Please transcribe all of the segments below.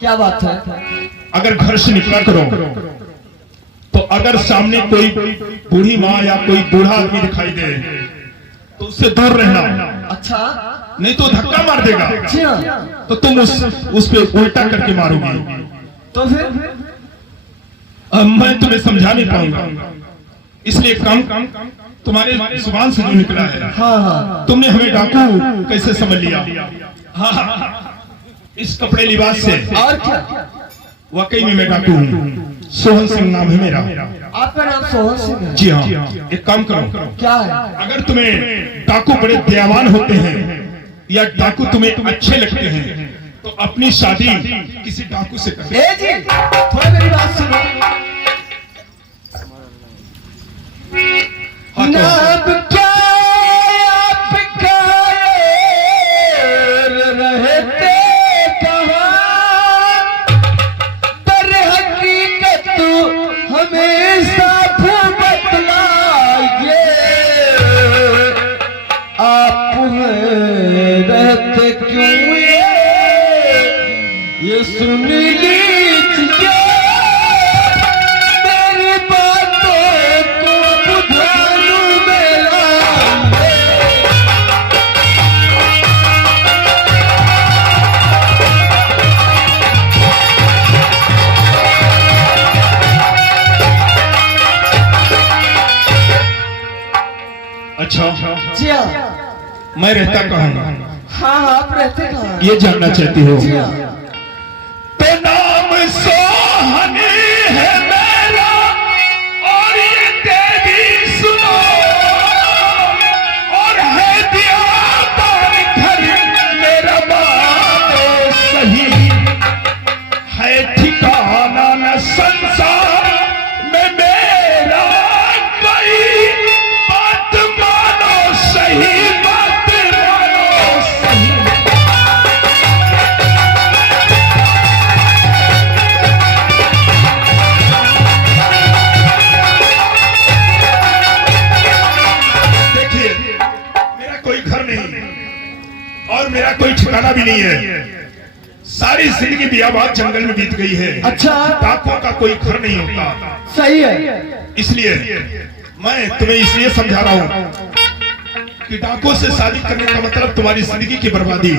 क्या बात है? अगर घर से निकला करो तो अगर सामने कोई बूढ़ी माँ या कोई बूढ़ा आदमी दिखाई दे तो उससे दूर रहना। अच्छा, नहीं तो धक्का मार देगा। जी हाँ। तो तुम उस पे उल्टा करके मारोगी। तो फिर अब मैं तुम्हें समझा नहीं पाऊंगा, इसलिए काम तुम्हारे जुबान से जो निकला है। हाँ हाँ, तुमने हमें डाकू कैसे समझ लिया? हाँ, इस कपड़े लिबास से। और क्या? वाकई में मैं डाकू हूँ। सोहन सिंह नाम है मेरा। आपका नाम सोहन सिंह है? जी हाँ। एक काम करो, क्या है? अगर तुम्हें डाकू बड़े दयावान होते हैं या डाकू तुम्हें अच्छे लगते हैं तो अपनी शादी किसी डाकू से करो। ए जी, थोड़ा मेरी बात सुनो। हाँ, नाम क्या आपका रहते कहाँ, पर हकीकत हमेशा बतलाइए। आप रहते क्यों ये सुन लीजिए, मेरी बातों को ध्यान में लाइए। अच्छा, जी हाँ। मैं रहता कहाँ हूँ? हाँ, आप रहते कहाँ हैं? ये जानना चाहती हो? जी हाँ। तो नाम सोहन है मेरा और ये तेरी सुनो, और है दियादार घर मेरा मानो सही, है ठिकाना न संसार में मेरा, कोई बात मानो सही, बात मानो सही। देखिए, मेरा कोई घर नहीं और मेरा कोई ठिकाना भी नहीं है। सारी जिंदगी बियाबाद जंगल में बीत गई है। अच्छा, डाकुओं का कोई घर नहीं होता। सही है। इसलिए मैं तुम्हें इसलिए समझा रहा हूँ कि डाकुओं से शादी करने का मतलब तुम्हारी जिंदगी की बर्बादी।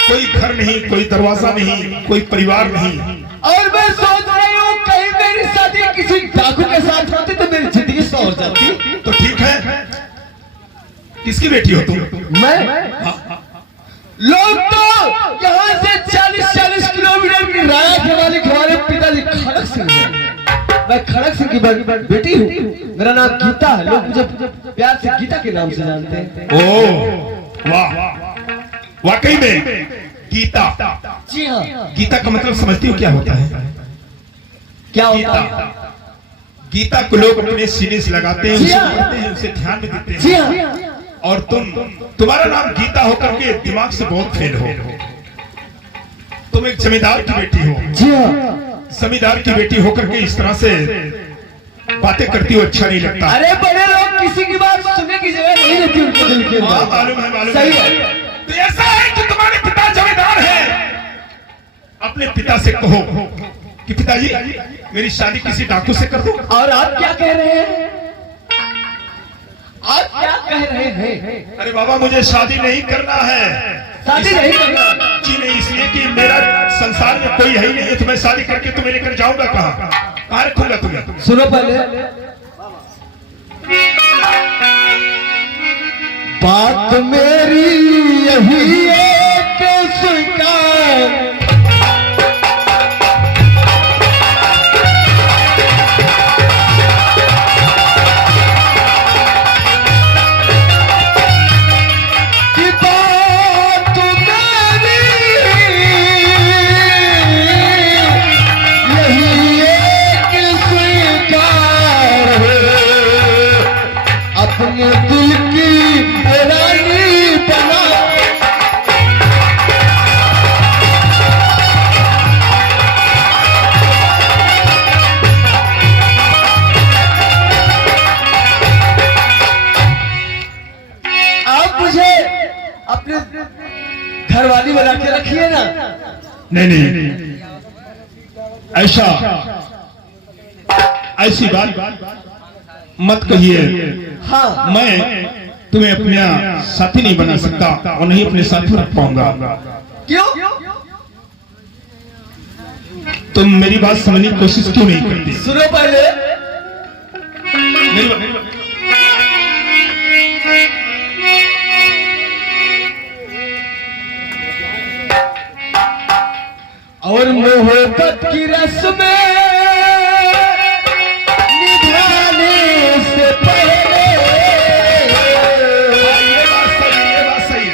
कोई घर नहीं, कोई दरवाजा नहीं, कोई परिवार नहीं। और मैं सोच रही हूँ कहीं मेरी शादी किसी डाकू के साथ होती तो मेरी जिंदगी संवर जाती। तो ठीक है, किसकी बेटी हो तुम? मैं लोग तो यहाँ से 40-40 किलोमीटर की राय के वाले हमारे पिताजी खड़क सिंह हैं। मैं खड़क सिंह की बेटी हूँ। मेरा नाम गीता है। लोग मुझे प्यार से गीता के नाम से जानते हैं। ओ वाह, वाकई में गीता। जी हाँ। गीता का मतलब समझती हो क्या होता है? क्या होता गीता, है? गीता को लोग अपने सीने से लगाते हैं, जी उसे हाँ। पढ़ते हैं, उसे ध्यान में देते जी हैं। हाँ। और तुम्हारा नाम गीता होकर के दिमाग से बहुत फेल हो। तुम एक जमींदार की बेटी हो। जी हाँ। जमींदार की बेटी होकर के इस तरह से बातें करती हो, अच्छा नहीं लगता। अरे बड़े लोग किसी की बात सुनने की जगह नहीं रहती उनके दिल के हाँ, अंदर। मालूम है, मालूम सही है। है। तो ऐसा है कि तुम्हारे पिता जमींदार हैं। अपने पिता से कहो कि पिताजी मेरी शादी किसी डाकू से कर दो। और आप क्या कह रहे हैं? आप क्या कह रहे हैं? अरे बाबा, मुझे शादी नहीं करना है। शादी नहीं करना? जी नहीं, इसलिए कि मेरा संसार में कोई है ही नहीं है। तो मैं शादी करके तुम्हें लेकर जाऊंगा कहाँ रखूंगा तुम्हें? सुनो पहले, बात मेरी यही है कि स्वीकार की बात मेरी यही है कि स्वीकार है, अपने दिल की रानी बना। आप मुझे अपने घरवाली बना के रखिए ना। नहीं नहीं, ऐसी बात मत कहिए। हाँ मैं तुम्हें अपना साथी नहीं बना सकता और नहीं अपने साथ में रख पाऊंगा। क्यों? तुम मेरी बात समझने की कोशिश क्यों नहीं करती? सुनो पहले। मेरी बात और मोहब्बत की रस्में निभाने से पहले ये बात सही है। सही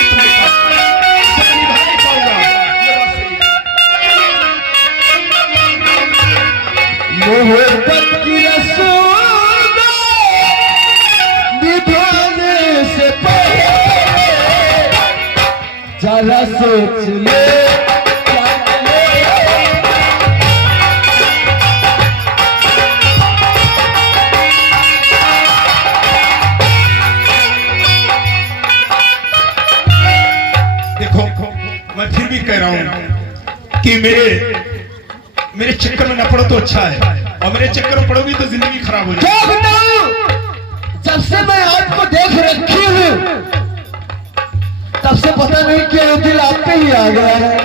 तुमने कहा। मैं निभा नहीं पाऊंगा। ये बात सही है। मोहब्बत की रस्में निभाने से पहले जरा सोच ले। मैं फिर भी कह रहा हूं कि मेरे चक्कर में न पड़ो तो अच्छा है, और मेरे चक्कर में पड़ोगी तो जिंदगी खराब हो जाएगी। क्या बताऊं? जब से मैं आपको देख रखी हूं तब से पता नहीं क्यों दिल आप पे ही आ गया है।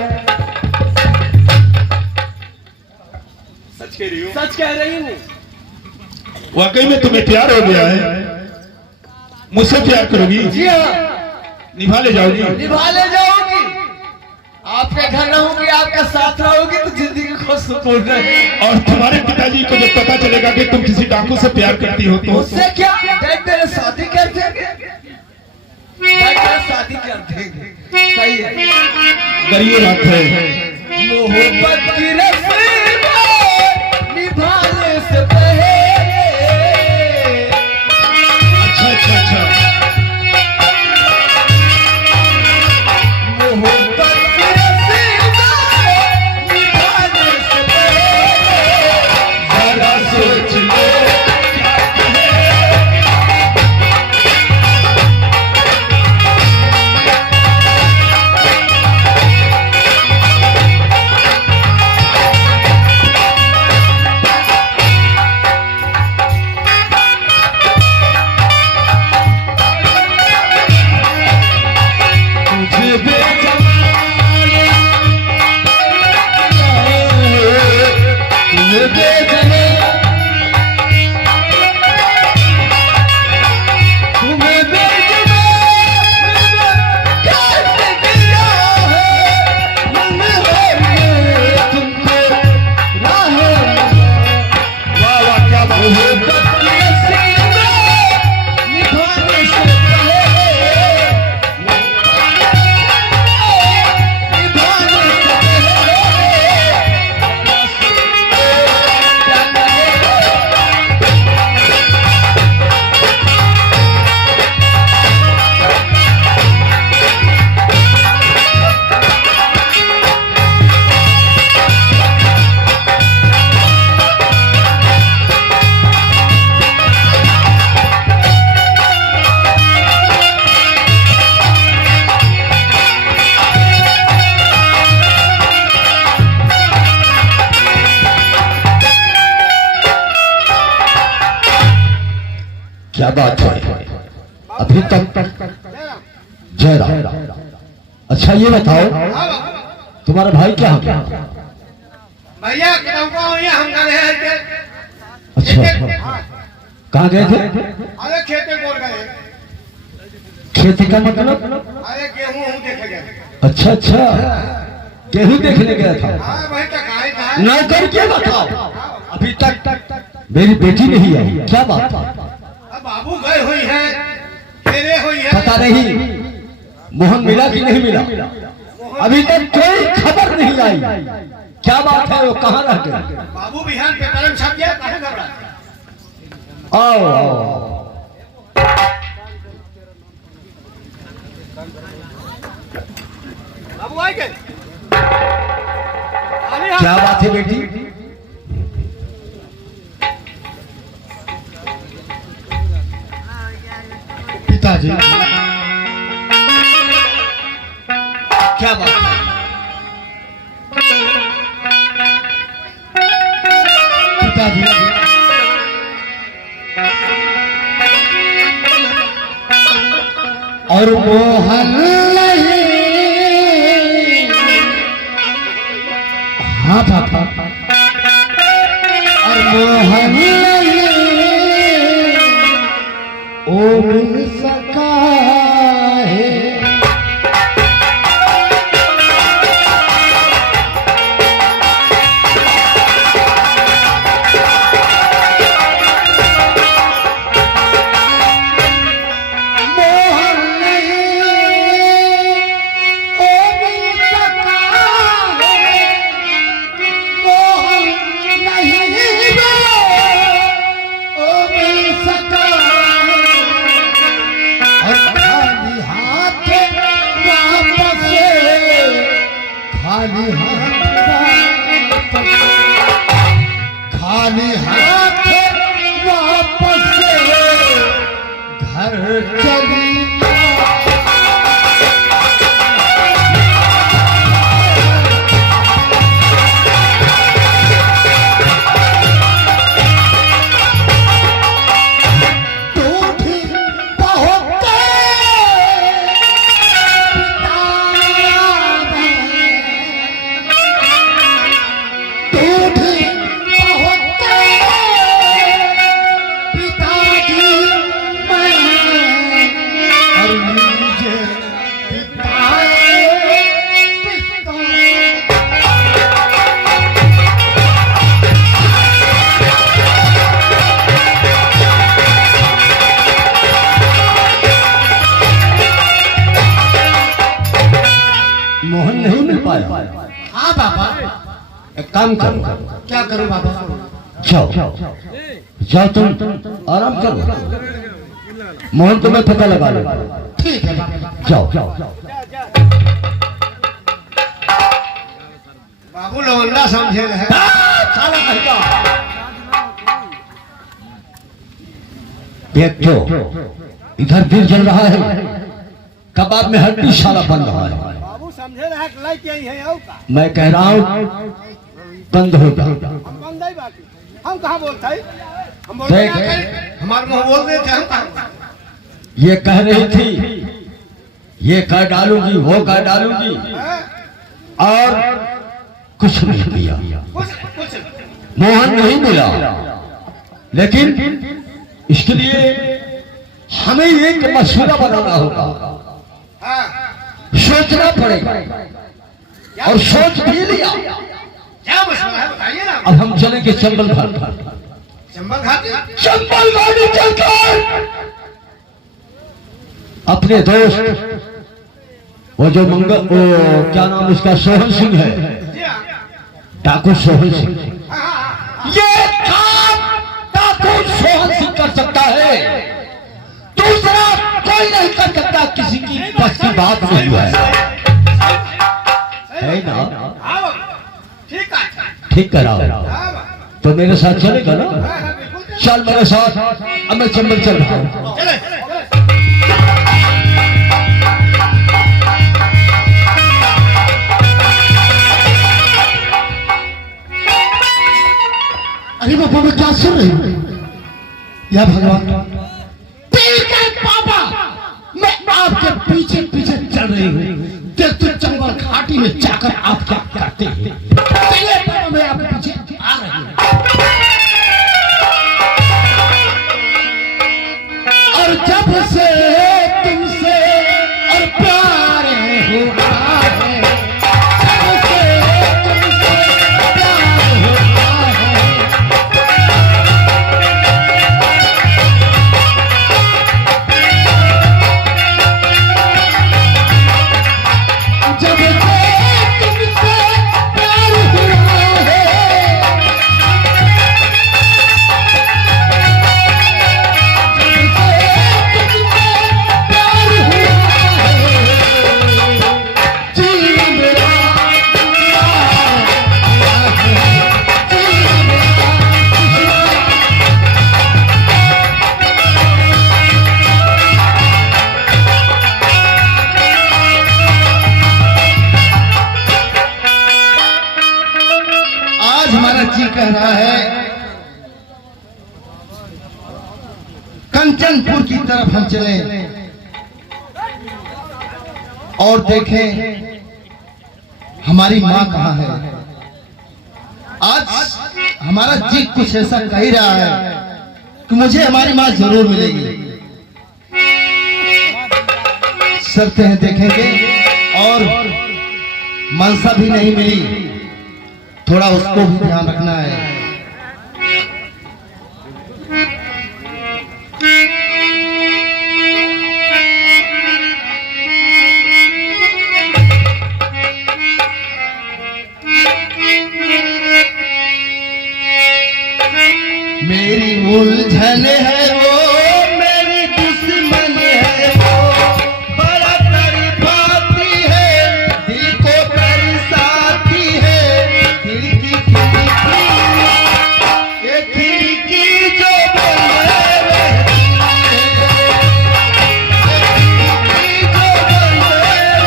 सच कह रही हो? सच कह रही हूँ। वाकई में तुम्हें प्यार हो गया है? मुझसे प्यार करोगी? जी हाँ। निभा ले जाओगी? निभा ले जाऊंगी। आपके घर रहूंगी, आपका साथ रहोगी तो जिंदगी को सुकून रहेगा। और तुम्हारे पिताजी को जब पता चलेगा कि तुम किसी डाकू से प्यार करती हो तो उससे क्या? डैड मेरे शादी कर देंगे। डैड मेरे शादी कर देंगे। सही है। करिए बात है। मोहब्बत की रस्में निभाने से पहले। अच्छा। मोहब्बत की रस्में निभाने से पहले जरा सोच लो। क्या बात है? अभी तक जय राम। अच्छा ये बताओ तुम्हारा भाई क्या हो गया? भैया हम गए। अच्छा कहाँ गए थे? अरे खेते बोल गए। खेती का मतलब? अरे गेहूं देखे गए। अच्छा गेहूं देखने गया था। वही तक आए था। नौकर क्या बताओ अभी तक मेरी बेटी नहीं आई। क्या बात? अब बाबू गए हुई है, तेरे हुई है। पता नहीं मोहन मिला कि नहीं मिला, अभी तक कोई खबर नहीं आई। क्या बात है? वो कहाँ रह गए? बाबू बिहान पेपर में छप गया। कहाँ घबरा? आओ बाबू आए गए। क्या बात है बेटी? पिताजी क्या बात है? पिताजी और मोहन नहीं, हाँ पापा, और मोहन नहीं ओ मिल सका है। खाली हाथ वापस घर चली मोहन नहीं मिल पाया। हाँ पापा। एक काम करो। क्या करूं पापा? जाओ जाओ तुम आराम करो, मोहन तुम्हें पता लगा लो। ठीक है पापा। जाओ बाबू लवंडा समझे रहे। देखो इधर दिल जल रहा है, कबाब में हड्डी साला बन रहा है। बाबू समझे रहे कि लाइक यही है और का? मैं कह रहा हूँ बंद हो जाओ। हम बंद ही बाकी। हम कहाँ बोलते हैं? हम बोलते हैं हमारे मुंह बोल रहे थे हम कहाँ? ये कह रही थी ये कह डालूंगी वो कह डालूंगी और कुछ नहीं किया। कुछ मोहन नहीं मिला, लेकिन इसके लिए हमें एक मशवरा बनाना होगा, हाँ। सोचना पड़ेगा और सोच भी लिया। क्या मसला है बताइए ना। अब हम चलेंगे चंबल घाट। चंबल घाट? चंबल गाड़ी चलकर अपने दोस्त वो जो मंगल वो क्या नाम उसका सोहन सिंह है, जी हाँ। डाकू सोहन सिंह, हाँ, हाँ। ये काम डाकू सोहन सिंह कर सकता है, दूसरा कोई नहीं कर सकता। किसी की बस की बात नहीं है ना। हाँ बाबू। ठीक है। ठीक कराओ हाँ बाबू। तो मेरे साथ चलेगा ना? हाँ, हाँ, बिल्कुल। चल मेरे साथ, अब मैं चंबल चल रहा हूँ। चले। अरे बाबा मैं क्या सुन रही हूँ? या भगवान पापा, मैं आपके पीछे पीछे चल रही हूँ। देखते चंबल घाटी में जाकर आप क्या करते हैं। चलिए पापा मैं आपके पीछे आ रही हूँ। और जब से तुमसे और प्यार हुआ है, जब से तुमसे प्यार हुआ है, जब से तुमसे प्यार हुआ है, आज हमारा जी कह रहा है कंचनपुर की तरफ हम चले और देखें हमारी माँ कहाँ है। आज हमारा जी कुछ ऐसा कह ही रहा है कि मुझे हमारी माँ जरूर मिलेगी। चलते हैं, देखेंगे। और मनसा भी नहीं मिली, थोड़ा उसको भी ध्यान रखना है। मेरी उलझन है वो, मेरी दुश्मन है वो, बड़ा तड़पाती है, दिल को तरसाती है। खिड़की खिड़की ये खिड़की जो बंद रहती है, खिड़की जो बंद रहती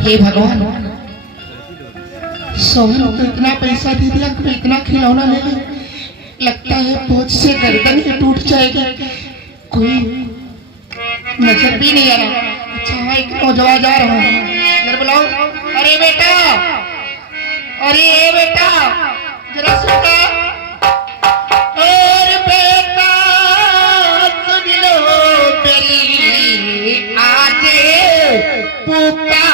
हे भगवान, सोहन को इतना पैसा दे दिया, इतना खिलौना ले ली, लगता है बोझ से गर्दन ही टूट जाएगी। कोई नजर भी नहीं आ रहा। अच्छा हाँ, एक नौजवान जा रहा है, जरा बुलाओ। अरे बेटा, अरे बेटा, जरा सुनना। और बेटा सुन लो मेरी आज पुकार।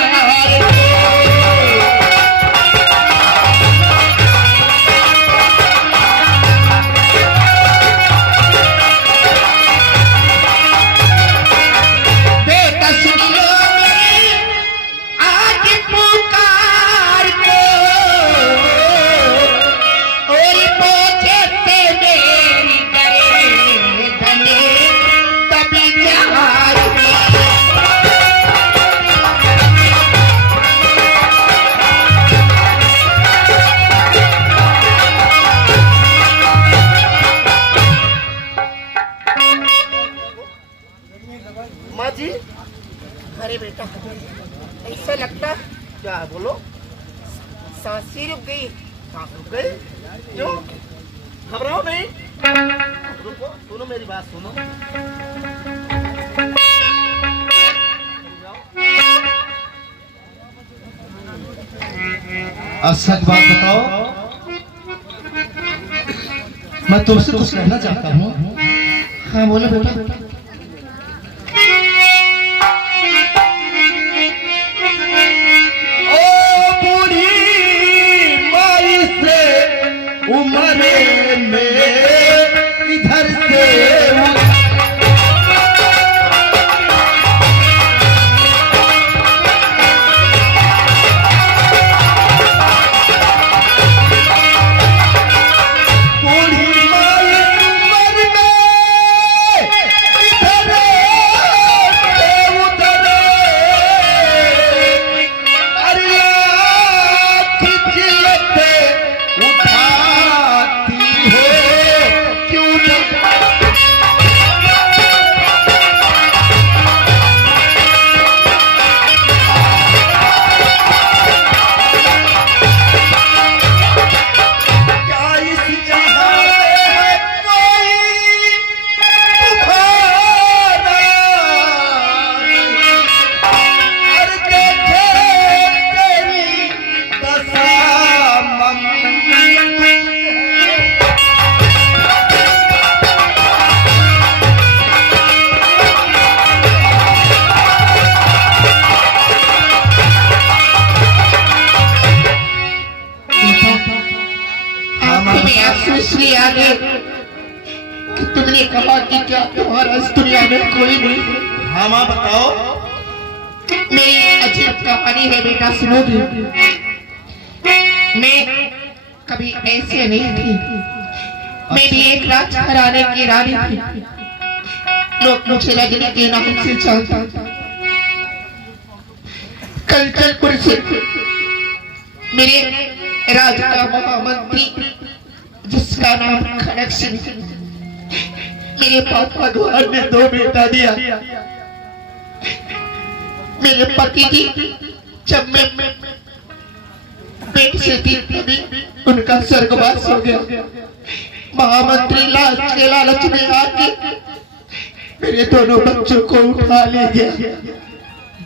जी, अरे बेटा, ऐसा लगता क्या है बोलो? सांस ही रुक गई। सांस रुक गई? क्यों? घबराओ नहीं, रुको, सुनो मेरी बात सुनो। सच बात बताओ, मैं तुमसे कुछ कहना चाहता हूँ। हाँ बोलो बेटा। उम्र में इधर से इसलिए आगे कि तुमने कहा कि क्या तुम्हारा इस दुनिया में कोई नहीं। हाँ माँ बताओ। मेरी अजीब कहानी है बेटा, सुनोगी? मैं कभी ऐसे नहीं थी, मैं भी एक राजघराने की रानी थी। लोग मुझे रजनी के नाम से जानता था। कलचलपुर से मेरे राज का महामंत्री जिसका नाम खड़क सिंह, मेरे पापा भगवान ने 2 बेटा दिया। मेरे पति की जब मैं पेट से थी तभी उनका स्वर्गवास हो गया। महामंत्री लाल के लालच में आके मेरे दोनों बच्चों को उठा ले गया।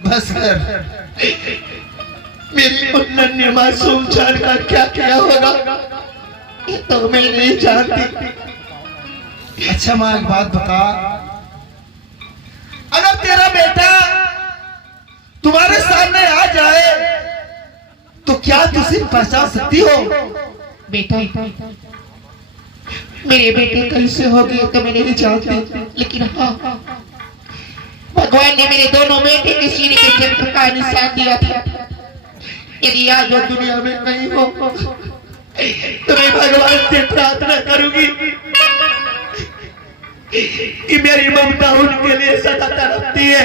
बस कर। मेरी उन नन्हे मासूम जान का क्या क्या होगा ये तो मैं नहीं जानती। अच्छा माँ एक बात बता, अगर तेरा बेटा तुम्हारे सामने आ जाए तो क्या तुम उसे पहचान सकती हो? बेटा मेरे बेटे कैसे हो गए तो मैं नहीं जानती, लेकिन हाँ भगवान ने मेरे दोनों बेटे के सीने के चक्र का निशान दिया था। यदि आज वो दुनिया में कहीं हो तो मैं भगवान से प्रार्थना करूंगी कि मेरी ममता उनके लिए सदा तड़पती है।